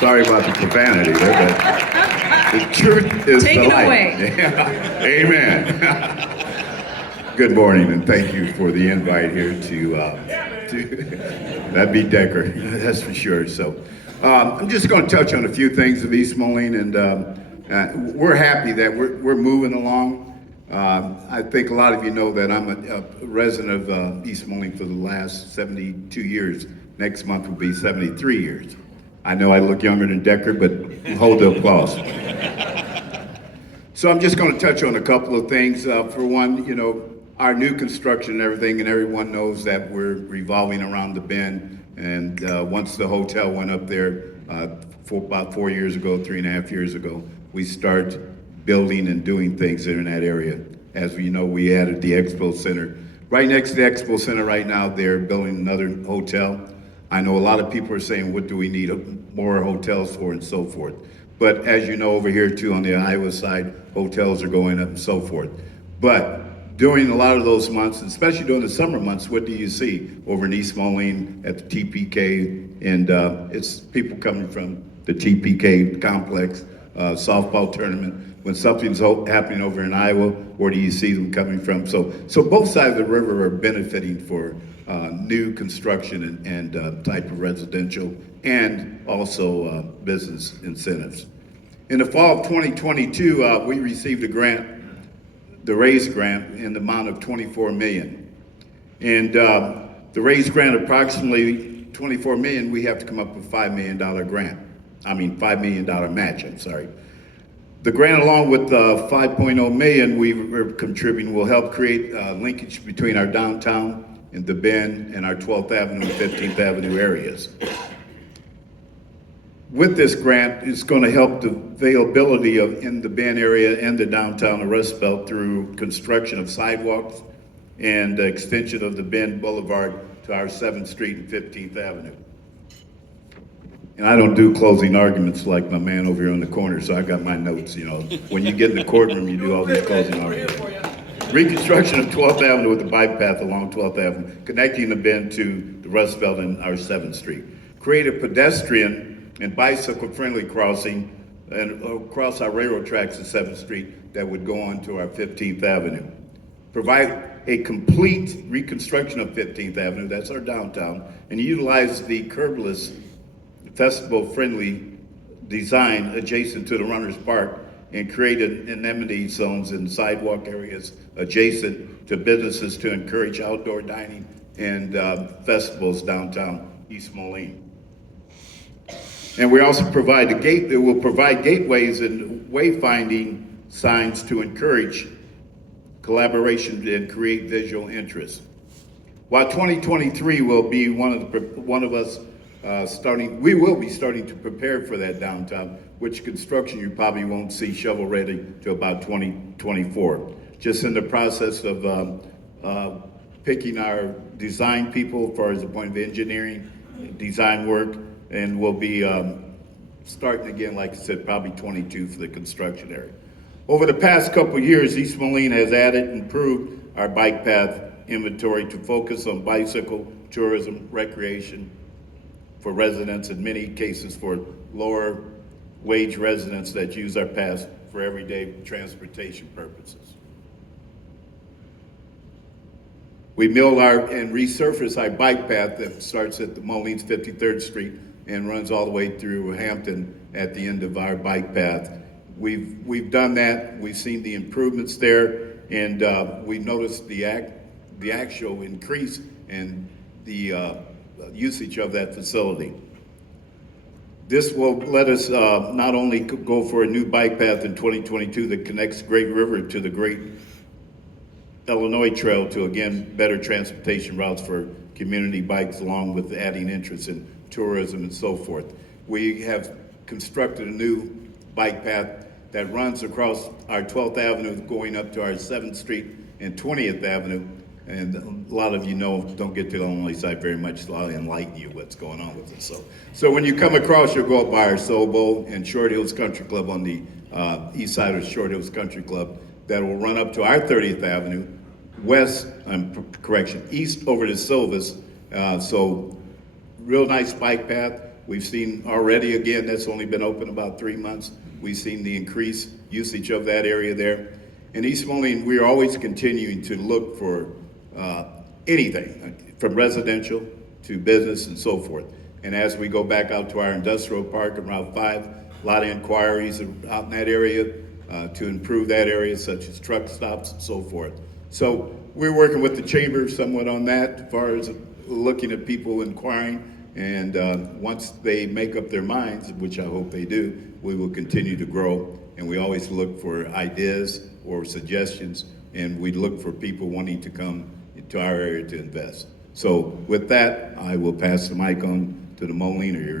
Sorry about the profanity there, but the truth is Take the it light. away. Yeah. Amen. Good morning, and thank you for the invite here to that'd be Decker, that's for sure. So I'm just going to touch on a few things of East Moline, and we're happy that we're moving along. I think a lot of you know that I'm a resident of East Moline for the last 72 years. Next month will be 73 years. I know I look younger than Decker, but hold the applause. So I'm just going to touch on a couple of things. For one, you know, our new construction and everything, and everyone knows that we're revolving around the bend. And once the hotel went up there about 4 years ago, 3.5 years ago, we start building and doing things in that area. As we know, we added the Expo Center. Right next to the Expo Center right now, they're building another hotel. I know a lot of people are saying, what do we need more hotels for, and so forth. But as you know, over here too, on the Iowa side, hotels are going up and so forth. But during a lot of those months, especially during the summer months, what do you see over in East Moline at the TPK? And it's people coming from the TPK complex, softball tournament. When something's happening over in Iowa, where do you see them coming from? So both sides of the river are benefiting for new construction and type of residential, and also business incentives. In the fall of 2022, we received a grant, the RAISE grant, in the amount of $24 million. And the RAISE grant, approximately $24 million, we have to come up with $5 million grant. $5 million match, I'm sorry. The grant, along with the 5.0 million we're contributing, will help create linkage between our downtown and the Bend and our 12th Avenue and 15th Avenue areas. With this grant, it's going to help the availability in the Bend area and the downtown Rust Belt through construction of sidewalks and extension of the Bend Boulevard to our 7th Street and 15th Avenue. And I don't do closing arguments like my man over here in the corner, so I got my notes, you know. When you get in the courtroom, you do all these closing arguments. Reconstruction of 12th Avenue with a bike path along 12th Avenue, connecting the Bend to the Rust Belt and our 7th Street. Create a pedestrian and bicycle-friendly crossing and across our railroad tracks at 7th Street that would go on to our 15th Avenue. Provide a complete reconstruction of 15th Avenue, that's our downtown, and utilize the curbless, festival-friendly design adjacent to the Runners Park, and created amenity zones in sidewalk areas adjacent to businesses to encourage outdoor dining and festivals downtown East Moline. And we also provide will provide gateways and wayfinding signs to encourage collaboration and create visual interest. While 2023 will be one of us we will be starting to prepare for that downtown, which construction you probably won't see shovel ready till about 2024. Just in the process of picking our design people as far as the point of engineering, design work, and we'll be starting again, like I said, probably 22 for the construction area. Over the past couple of years, East Moline has added and improved our bike path inventory to focus on bicycle, tourism, recreation, for residents, in many cases for lower wage residents that use our paths for everyday transportation purposes. We mill and resurface our bike path that starts at the Moline's 53rd Street and runs all the way through Hampton at the end of our bike path. We've done that, we've seen the improvements there, and we've noticed the actual increase in the usage of that facility. This will let us not only go for a new bike path in 2022 that connects Great River to the Great Illinois Trail to, again, better transportation routes for community bikes, along with adding interest in tourism and so forth. We have constructed a new bike path that runs across our 12th Avenue going up to our 7th Street and 20th Avenue. And a lot of you don't get to the Illinois side very much, so I'll enlighten you what's going on with it. So when you come across, you'll go up by our Soul Bowl and Short Hills Country Club on the east side of Short Hills Country Club. That will run up to our 30th Avenue, east over to Silvis. So real nice bike path. We've seen already, again, that's only been open about 3 months. We've seen the increased usage of that area there. In East Moline, we're always continuing to look for anything, from residential to business and so forth. And as we go back out to our industrial park and Route 5, a lot of inquiries out in that area to improve that area, such as truck stops and so forth. So we're working with the chamber somewhat on that, as far as looking at people inquiring. And once they make up their minds, which I hope they do, we will continue to grow. And we always look for ideas or suggestions, and we look for people wanting to come to our area to invest. So with that, I will pass the mic on to the Moliner here.